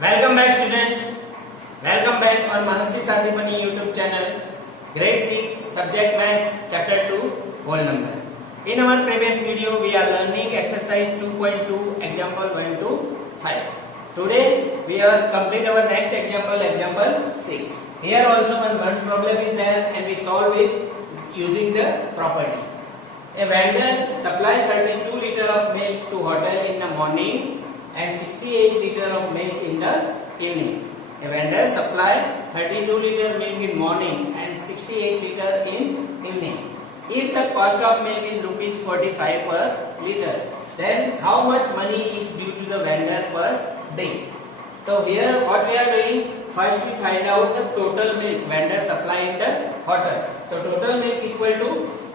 Welcome back students. Welcome back on Mahasi Sadipani YouTube channel. Grade 6 Subject Maths Chapter 2 Whole number. In our previous video we are learning exercise 2.2 example 1 to 5. Today we are complete our next example 6. Here also one problem is there and we solve it using the property. A vendor supplies 32 liter of milk to hotel in the morning and 68 liter of milk in the evening. A vendor supplies 32 liter milk in morning and 68 liter in evening. If the cost of milk is rupees 45 per liter, then how much money is due to the vendor per day? So here what we are doing, first we find out the total milk vendor supply in the hotel. So total milk equal to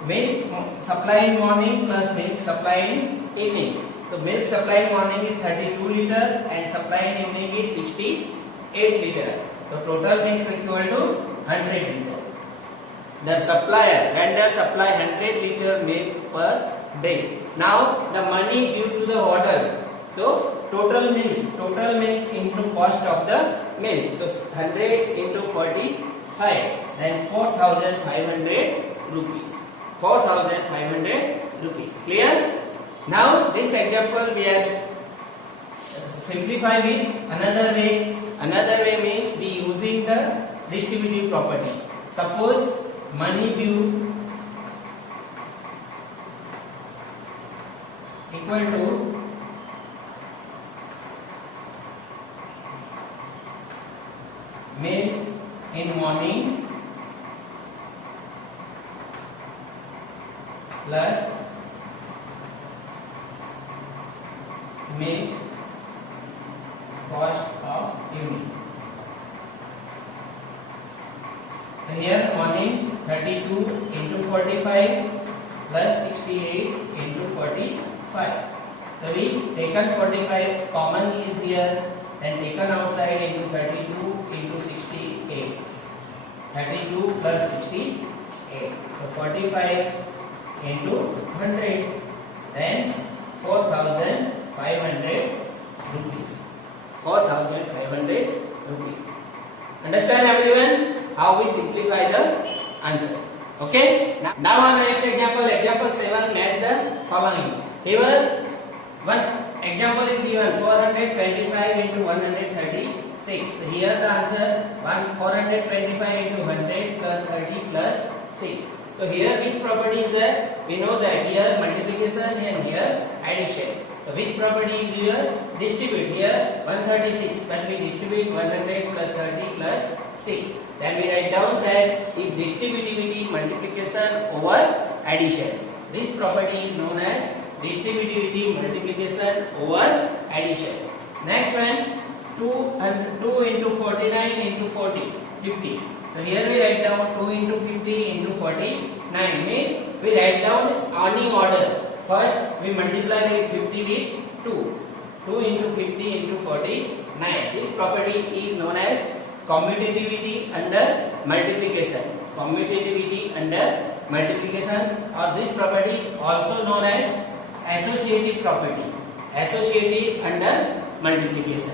milk supply in morning plus milk supply in evening. So milk supply in morning is 32 liter and supply in evening is 68 liter. So total milk is equal to 100 liter. The vendor supply 100 liter milk per day. Now the money due to the hotel. So total milk into cost of the milk. So 100 into 45, then 4,500 rupees. 4,500 rupees. Clear? Now this example we are simplify with another way. Another way means we using the distributive property. Suppose money due equal to milk in morning plus milk cost of evening. So here morning 32 into 45 plus 68 into 45. So we taken 45 common is here and taken outside into 32 into 68. 32 plus 68. So 45 into 100, then 4,500 rupees. 4,500 rupees. Understand everyone how we simplify the answer? Okay. Now on the next example 7, match the following. Here one example is given 425 into 136. Here the answer 425 into 100 plus 30 plus 6. So here which property is there? We know that here multiplication and here addition. So which property is here? Distribute. Here 136, but we distribute 100 plus 30 plus 6. Then we write down that if distributivity multiplication over addition. This property is known as distributivity multiplication over addition. Next one 2 into 49 into 40, 50. So here we write down 2 into 50 into 49 means we write down any order. First we multiply with 50 with 2. 2 into 50 into 49. This property is known as commutativity under multiplication. Commutativity under multiplication, or this property also known as associative property. Associative under multiplication.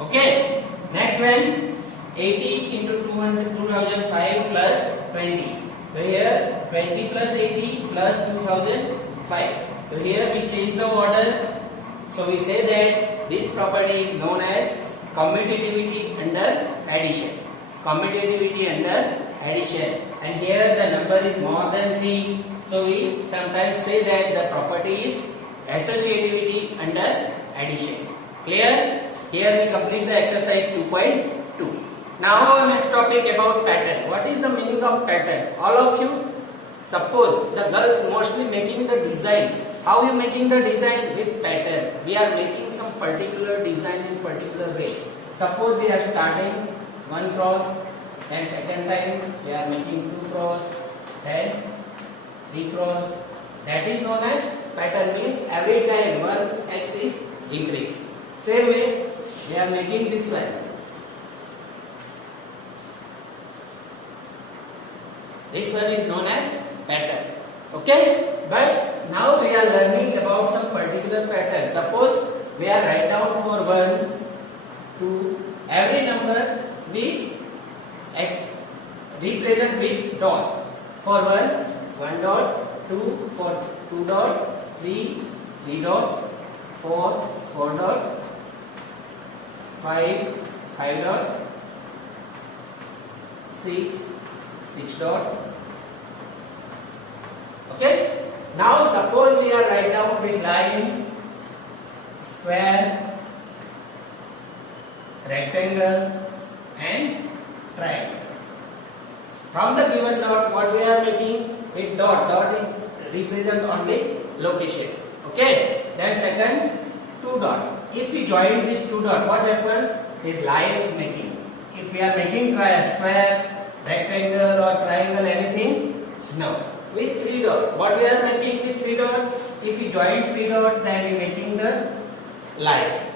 Okay. Next one 80 into 2005 plus 20. So here 20 plus 80 plus 2005. So here we change the order. So we say that this property is known as commutativity under addition. Commutativity under addition. And here the number is more than 3. So we sometimes say that the property is associativity under addition. Clear? Here we complete the exercise 2.2. Now our next topic about pattern. What is the meaning of pattern? All of you, suppose the girls mostly making the design. How you making the design? With pattern. We are making some particular design in particular way. Suppose we are starting 1 cross, then second time we are making 2 cross, then 3 cross. That is known as pattern, means every time one x is increase. Same way we are making this one. This one is known as pattern. Okay? But now we are learning about some particular pattern. Suppose we are write down for 1, 2, represent with dot. For 1 dot, 2 for 2 dot, 3 dot, 4 dot, 5 dot, 6 dot. Okay. Now suppose we are write down with line, square, rectangle and triangle. From the given dot, what we are making? With dot. Dot is represent only location. Okay. Then second, 2 dot. If we join this 2 dot, what happen? This line is making. If we are making square, rectangle or triangle, anything? No. With 3 dot, what we are making with 3 dot? If we join 3 dot, then we making the line.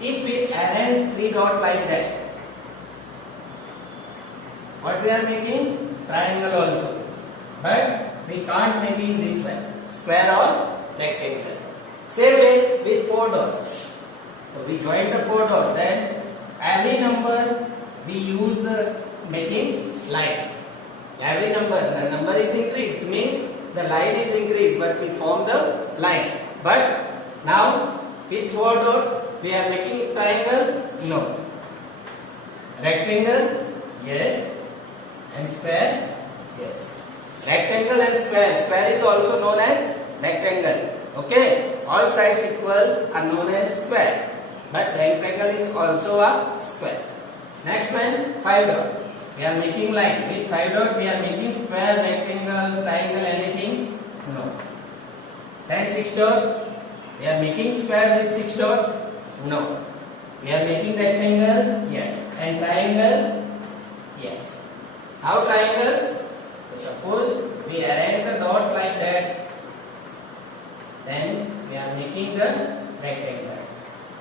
If we arrange 3 dot like that, what we are making? Triangle also. But we can't making this one, square or rectangle. Same way with 4 dots. So we join the 4 dots, then every number we use making line. Every number, the number is increased, it means the line is increased, but we form the line. But now with 4 dot, we are making triangle? No. Rectangle? Yes. And square? Yes. Rectangle and square. Square is also known as rectangle. Okay. All sides equal are known as square. But rectangle is also a square. Next one, 5 dot. We are making line. With 5 dot, we are making square, rectangle, triangle, anything? No. Then 6 dot. We are making square with 6 dot? No. We are making rectangle? Yes. And triangle? Yes. How triangle? So suppose we arrange the dot like that, then we are making the rectangle.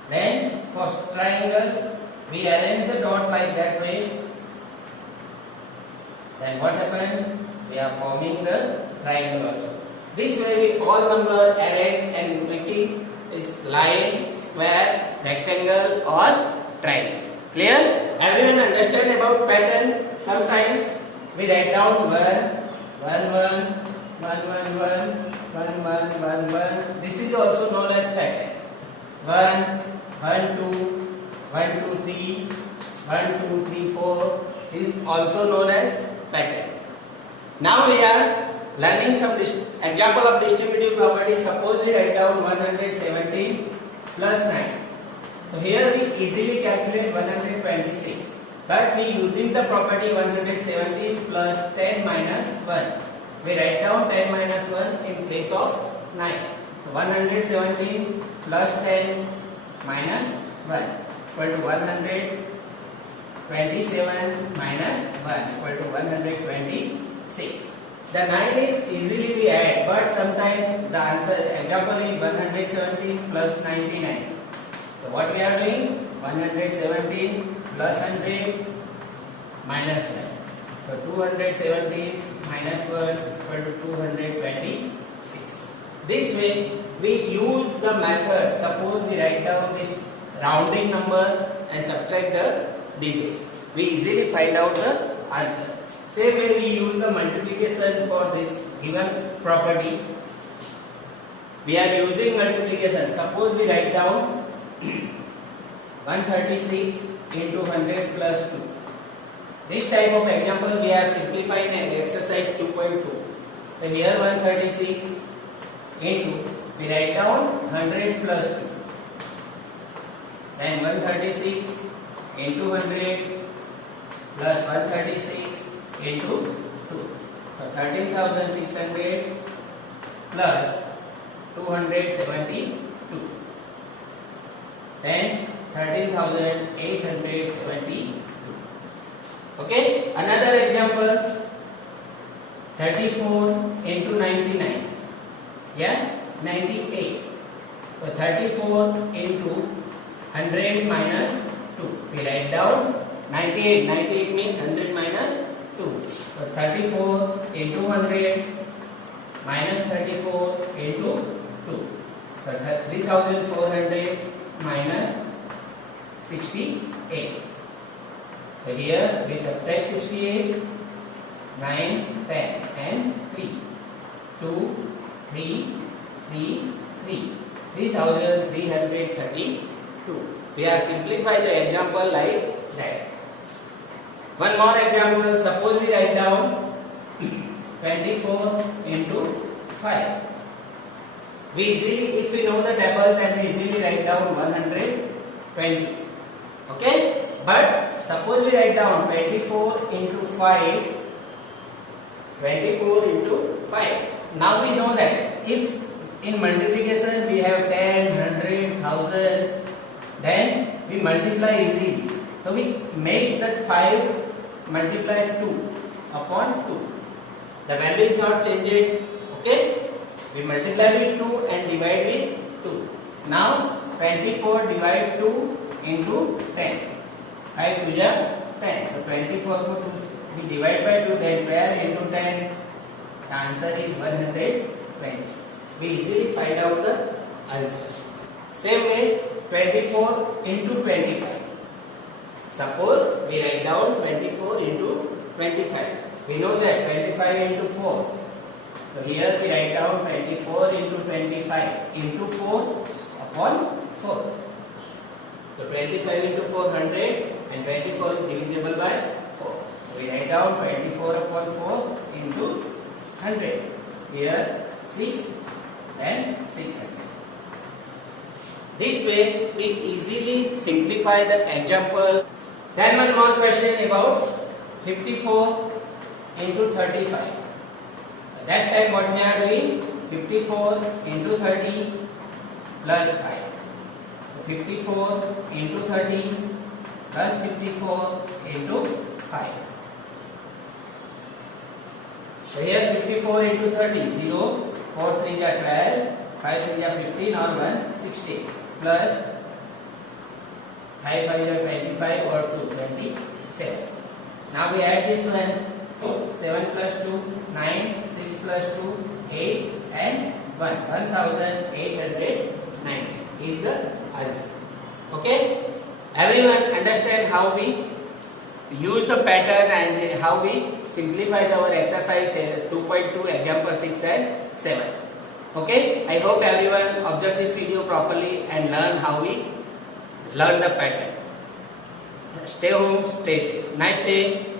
Then for triangle, we arrange the dot like that way. Then what happened? We are forming the triangle also. This way we all number arrange and making is line, square, rectangle or triangle. Clear? Everyone understand about pattern? Sometimes we write down 1, 1, 1, 1, 1, 1, 1, 1, 1, 1. This is also known as pattern. 1, 1, 2, 1, 2, 3, 1, 2, 3, 4 is also known as pattern. Now we are learning some example of distributive property. Suppose we write down 117 plus 9. So here we easily calculate 126. But we using the property 117 plus 10 minus 1. We write down 10 minus 1 in place of 9. So 117 plus 10 minus 1 equal to 127 minus 1 equal to 126. The 9 is easily we add, but sometimes the answer example is 117 plus 99. So what we are doing? 117 plus 100 minus 1. So 217 minus 1 equal to 226. This way we use the method. Suppose we write down this rounding number and subtract the digits. We easily find out the answer. Same way we use the multiplication for this given property. We are using multiplication. Suppose we write down 136 into 100 plus 2. This type of example we are simplifying in exercise 2.2. So here 136 into, we write down 100 plus 2. Then 136 into 100 plus 136 into 2. So 13,600 plus 272. Then 13,872. Okay, another example 34 into 99. Yeah, 98. So 34 into 100 minus 2. We write down 98. 98 means 100 minus 2. So 34 into 100 minus 34 into 2. So 3,400 minus 68. So here we subtract 68 9, 10 and 3. 2, 3, 3, 3. 3,332. We are simplify the example like that. One more example. Suppose we write down 24 into 5. We easily, if we know the table, then we easily write down 120. Okay? But suppose we write down 24 into 5. 24 into 5. Now we know that if in multiplication we have 10, 100, 1000, then we multiply easily. So we make that 5 multiply 2 upon 2. The value is not changed. Okay? We multiply with 2 and divide with 2. Now 24 divide 2 into 10. 5 to the 10. So 24 for 2. We divide by 2, then 12 into 10. The answer is 120. We easily find out the answer. Same way 24 into 25. Suppose we write down 24 into 25. We know that 25 into 4. So here we write down 24 into 25 into 4 upon 4. So 25 into 400 and 24 is divisible by 4. So we write down 24 upon 4 into 100. Here 6 then 600. This way we easily simplify the example. Then one more question about 54 into 35. That time what we are doing? 54 into 30 plus 5. So 54 into 30 plus 54 into 5. So here 54 into 30, 0, 4 3 are 12, 5 3 are 15 or 1, 16 plus 5 5 are 25 or 2, 27. Now we add this one. 7 plus 2, 9, 6 plus 2, 8 and 1. 1890 is the answer. Okay? Everyone understand how we use the pattern and how we simplify our exercise 2.2 example 6 and 7. Okay? I hope everyone observe this video properly and learn how we learn the pattern. Stay home, stay safe. Nice day.